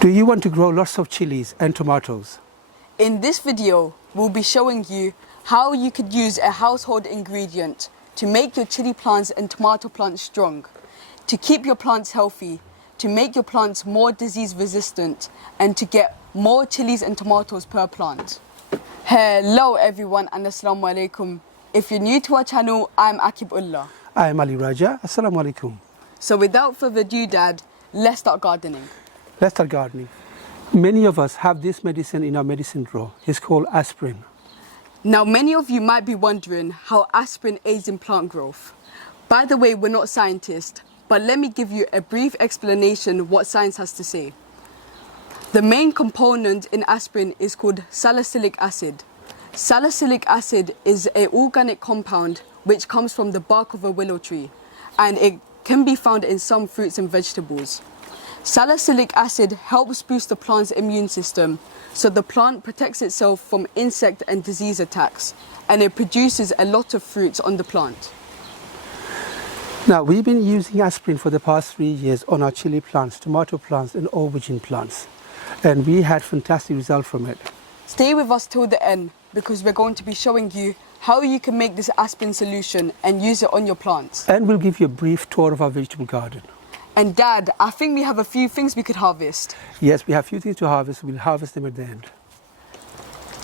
Do you want to grow lots of chilies and tomatoes? In this video, we'll be showing you how you could use a household ingredient to make your chili plants and tomato plants strong, to keep your plants healthy, to make your plants more disease resistant, and to get more chilies and tomatoes per plant. Hello everyone and Assalamu alaikum. If you're new to our channel, I'm Akibullah. I'm Ali Raja. Assalamu alaikum. So without further ado, Dad, let's start gardening. Let's start gardening. Many of us have this medicine in our medicine drawer. It's called aspirin. Now, many of you might be wondering how aspirin aids in plant growth. By the way, we're not scientists, but let me give you a brief explanation what science has to say. The main component in aspirin is called salicylic acid. Salicylic acid is an organic compound which comes from the bark of a willow tree, and it can be found in some fruits and vegetables. Salicylic acid helps boost the plant's immune system, so the plant protects itself from insect and disease attacks, and it produces a lot of fruits on the plant. Now, we've been using aspirin for the past 3 years on our chili plants, tomato plants and aubergine plants, and we had fantastic results from it. Stay with us till the end because we're going to be showing you how you can make this aspirin solution and use it on your plants. And we'll give you a brief tour of our vegetable garden. And Dad, I think we have a few things we could harvest. Yes, we have a few things to harvest. We'll harvest them at the end.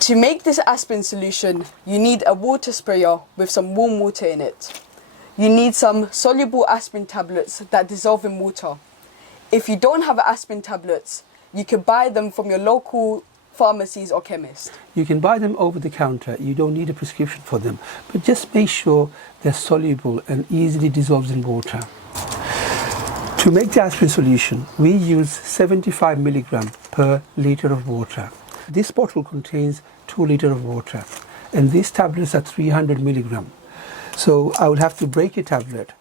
To make this aspirin solution, you need a water sprayer with some warm water in it. You need some soluble aspirin tablets that dissolve in water. If you don't have aspirin tablets, you can buy them from your local pharmacies or chemists. You can buy them over the counter. You don't need a prescription for them, but just make sure they're soluble and easily dissolves in water. To make the aspirin solution, we use 75 milligram per liter of water. This bottle contains 2 liters of water, and these tablets are 300 milligram. So I would have to break a tablet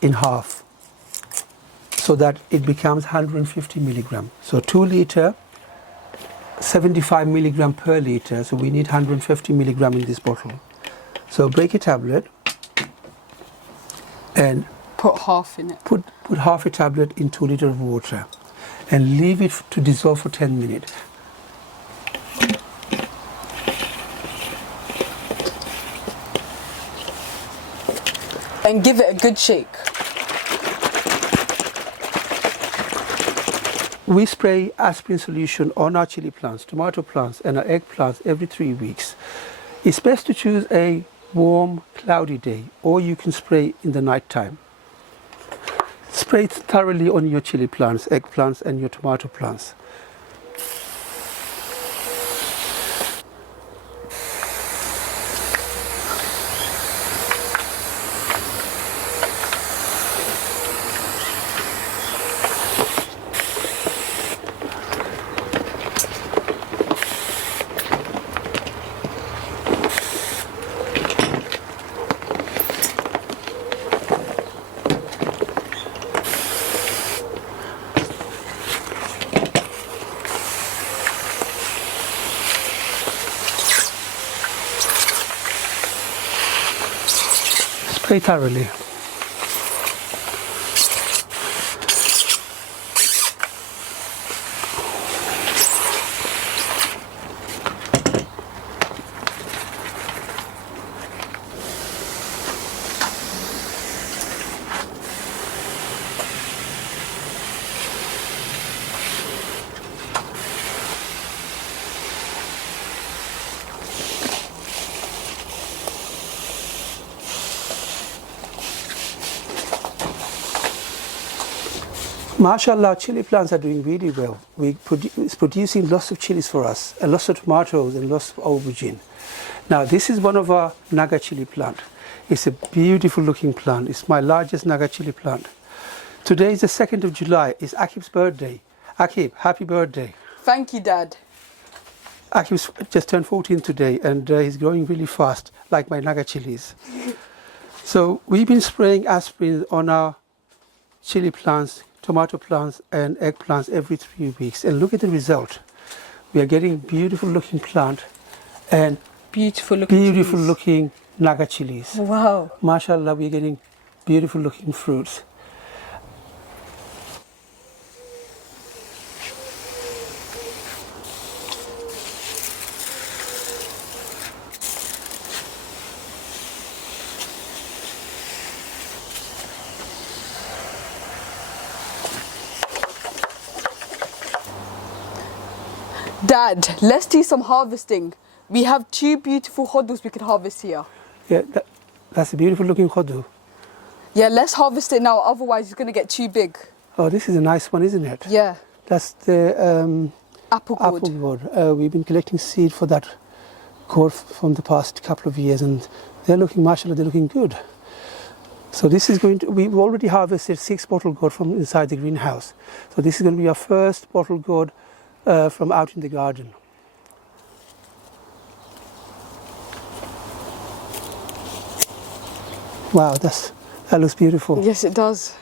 in half so that it becomes 150 milligram. So 2 liter, 75 milligram per liter, so we need 150 milligram in this bottle. So break a tablet and put half in it. Put half a tablet in 2 liters of water and leave it to dissolve for 10 minutes. And give it a good shake. We spray aspirin solution on our chili plants, tomato plants and our egg plants every 3 weeks. It's best to choose a warm, cloudy day, or you can spray in the night time. Spray it thoroughly on your chili plants, egg plants and your tomato plants. Spray thoroughly. MashaAllah, chili plants are doing really well. It's producing lots of chilies for us, and lots of tomatoes and lots of aubergine. Now, this is one of our Naga chili plant. It's a beautiful looking plant. It's my largest Naga chili plant. Today is the 2nd of July. It's Akib's birthday. Akib, happy birthday. Thank you, Dad. Akib's just turned 14 today, and he's growing really fast, like my Naga chilies. So we've been spraying aspirin on our chili plants, tomato plants and egg plants every 3 weeks, and look at the result. We are getting beautiful looking plant and beautiful looking Naga chilies. Wow. MashaAllah, we're getting beautiful looking fruits. Dad, let's do some harvesting. We have 2 beautiful hodus we could harvest here. Yeah, that's a beautiful looking hodu. Yeah, let's harvest it now, otherwise it's going to get too big. Oh, this is a nice one, isn't it? Yeah. That's the Apple gourd. apple gourd. We've been collecting seed for that gourd from the past couple of years, and they're looking, mashallah, they're looking good. So this is going to, we've already harvested 6 bottle gourd from inside the greenhouse. So this is going to be our first bottle gourd from out in the garden. Wow, that looks beautiful. Yes, it does.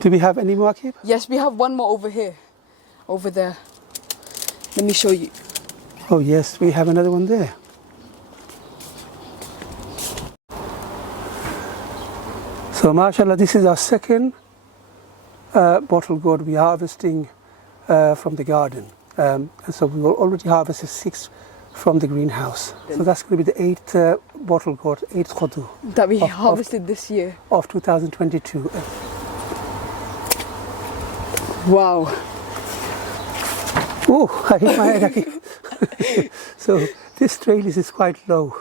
Do we have any more, Akib? Yes, we have one more over here. Over there. Let me show you. Oh yes, we have another one there. So mashallah, this is our second bottle gourd we are harvesting from the garden. And so we already harvested 6 from the greenhouse. So that's going to be the 8th bottle gourd, 8th khodu That we harvested this year. of 2022. Wow. Oh, I hit my head, Akib. So this trellis is quite low.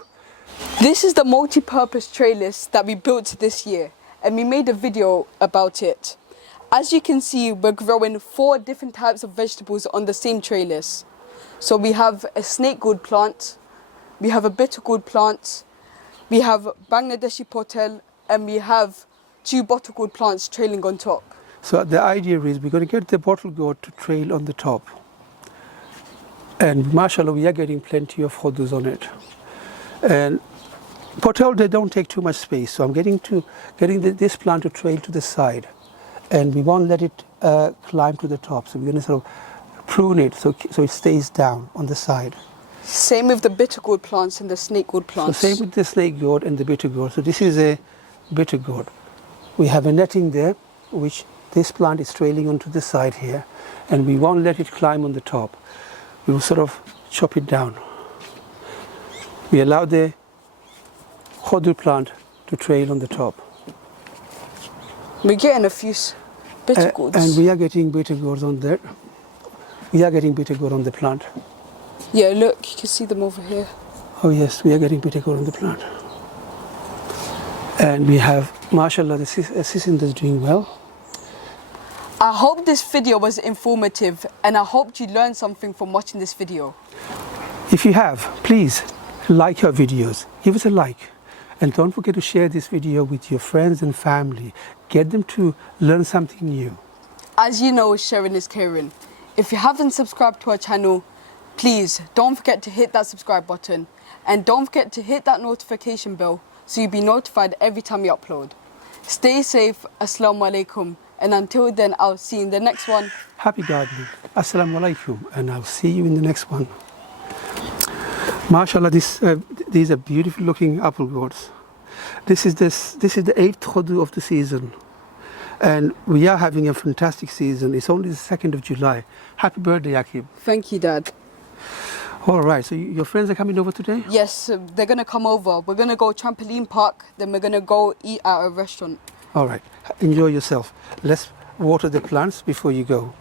This is the multi-purpose trellis that we built this year, and we made a video about it. As you can see, we're growing 4 different types of vegetables on the same trellis. So we have a snake gourd plant, we have a bitter gourd plant, we have Bangladeshi potel, and we have 2 bottle gourd plants trailing on top. So the idea is we're going to get the bottle gourd to trail on the top. And mashallah, we are getting plenty of khodus on it. And potel, they don't take too much space, so I'm getting this plant to trail to the side, and we won't let it climb to the top. So we're going to sort of prune it so it stays down on the side. Same with the bitter gourd plants and the snake gourd plants. So same with the snake gourd and the bitter gourd. So this is a bitter gourd. We have a netting there, which this plant is trailing onto the side here, and we won't let it climb on the top. We will sort of chop it down. We allow the khodu plant to trail on the top. We're getting a few bitter gourds. And we are getting bitter gourds on there. We are getting bitter gourd on the plant. Yeah, look, you can see them over here. Oh yes, we are getting bitter gourd on the plant. And we have, mashallah, the assistant is doing well. I hope this video was informative, and I hope you learned something from watching this video. If you have, please like our videos, give us a like, and don't forget to share this video with your friends and family. Get them to learn something new. As you know, sharing is caring. If you haven't subscribed to our channel, please don't forget to hit that subscribe button, and don't forget to hit that notification bell so you'll be notified every time we upload. Stay safe, Assalamu alaikum, and until then, I'll see you in the next one. Happy gardening. Assalamu alaikum, and I'll see you in the next one. MashaAllah, these are beautiful looking apple gourds. This is the 8th khodu of the season, and we are having a fantastic season. It's only the 2nd of July. Happy birthday, Akib. Thank you, Dad. All right, so your friends are coming over today? Yes, they're going to come over. We're going to go trampoline park, then we're going to go eat at a restaurant. All right, enjoy yourself. Let's water the plants before you go.